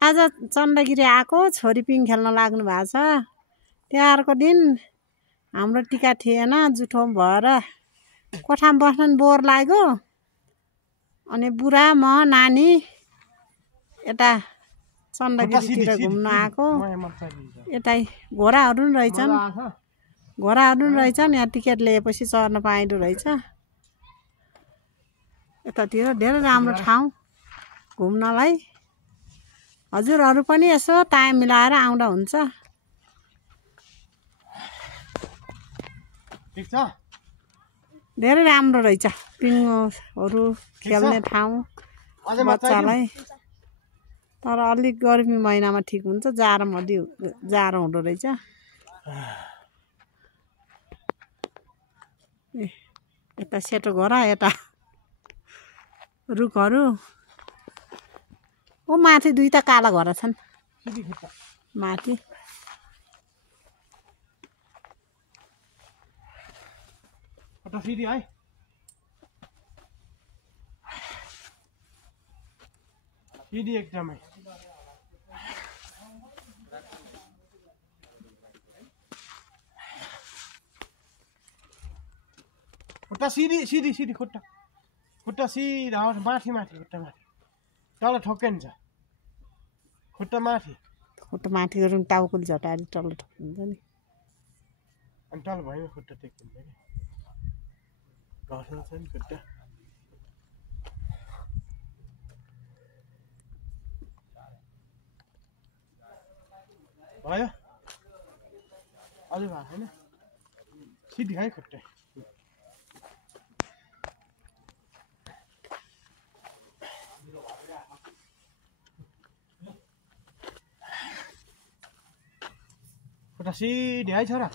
आज चण्डगिरी आएको छोरी पिङ खेल्न लाग्नु भएको छ। तिहारको दिन हाम्रो टिका थिएन, जुठो भएर कोठामा बस्न बोर लाग्यो। अनि बुढा म नानी यता चण्डगिरीतिर घुम्न आएको। यतै घोडाहरू पनि रहेछन्, यहाँ टिकट लिएपछि चढ्न पाइँदो रहेछ। यतातिर धेरै राम्रो ठाउँ घुम्नलाई। हजुरहरू पनि यसो टाइम मिलाएर आउँदा हुन्छ। धेरै राम्रो रहेछ पिङहरू खेल्ने ठाउँ बच्चालाई। तर अलिक गर्मी महिनामा ठिक हुन्छ, जाडो हुँदो रहेछ। यता सेतो घोडा, यता रुखहरू। ओ माथि दुईटा काला घोडा छन् माथि। एकदमै खुट्टा सिधी सिधी सिधी खुट्टा सिधा माथि माथि खुट्टा माथि तल ठोक्किन्छ। खुट्टा माथि गरौँ टाउको झटाएर तल ठोकिन्छ नि। अनि तल भयो खुट्टा टेकिन्छ कि घर्षण छ नि खुट्टा। भयो अझै भएको छैन, सिधी है खुट्टा। खुट्टा सिधी है छोरा।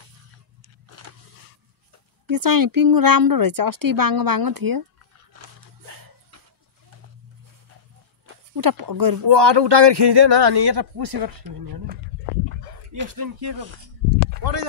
यो चाहिँ पिङ्गु राम्रो रहेछ, अस्ति बाङ्गो थियो। उता गएर खिच्दैन अनि यता पुसेर यस्तो नि के परेछ।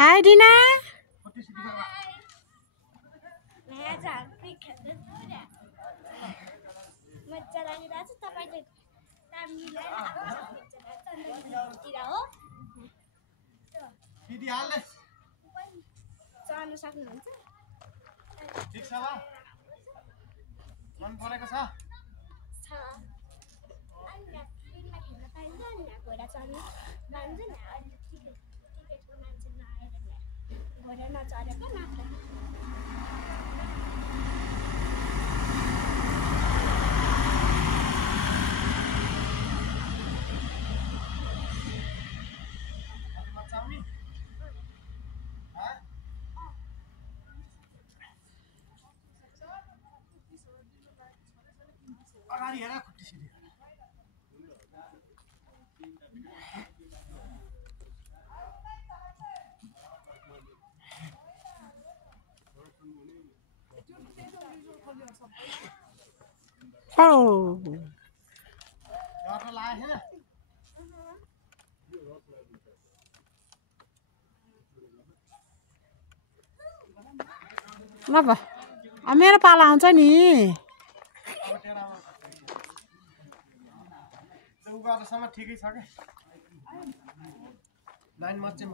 हाय डिना, मजा लागिरहेछ। तपाईँले काम मिलाएर जान सक्नुहुन्छ। ठिक छ ल, मन परेको छ। खेल्न पाइन्छ नि, घोडा चढ्नु जान्छ नि। अहिले टिकटको मान्छे नआएर घोडा नचढेको मात्र। अगाडि हेर खुट्टी सिधी। ल मेरो पाला आउँछ नि। ठिकै छ क्या, लाइन मच्चे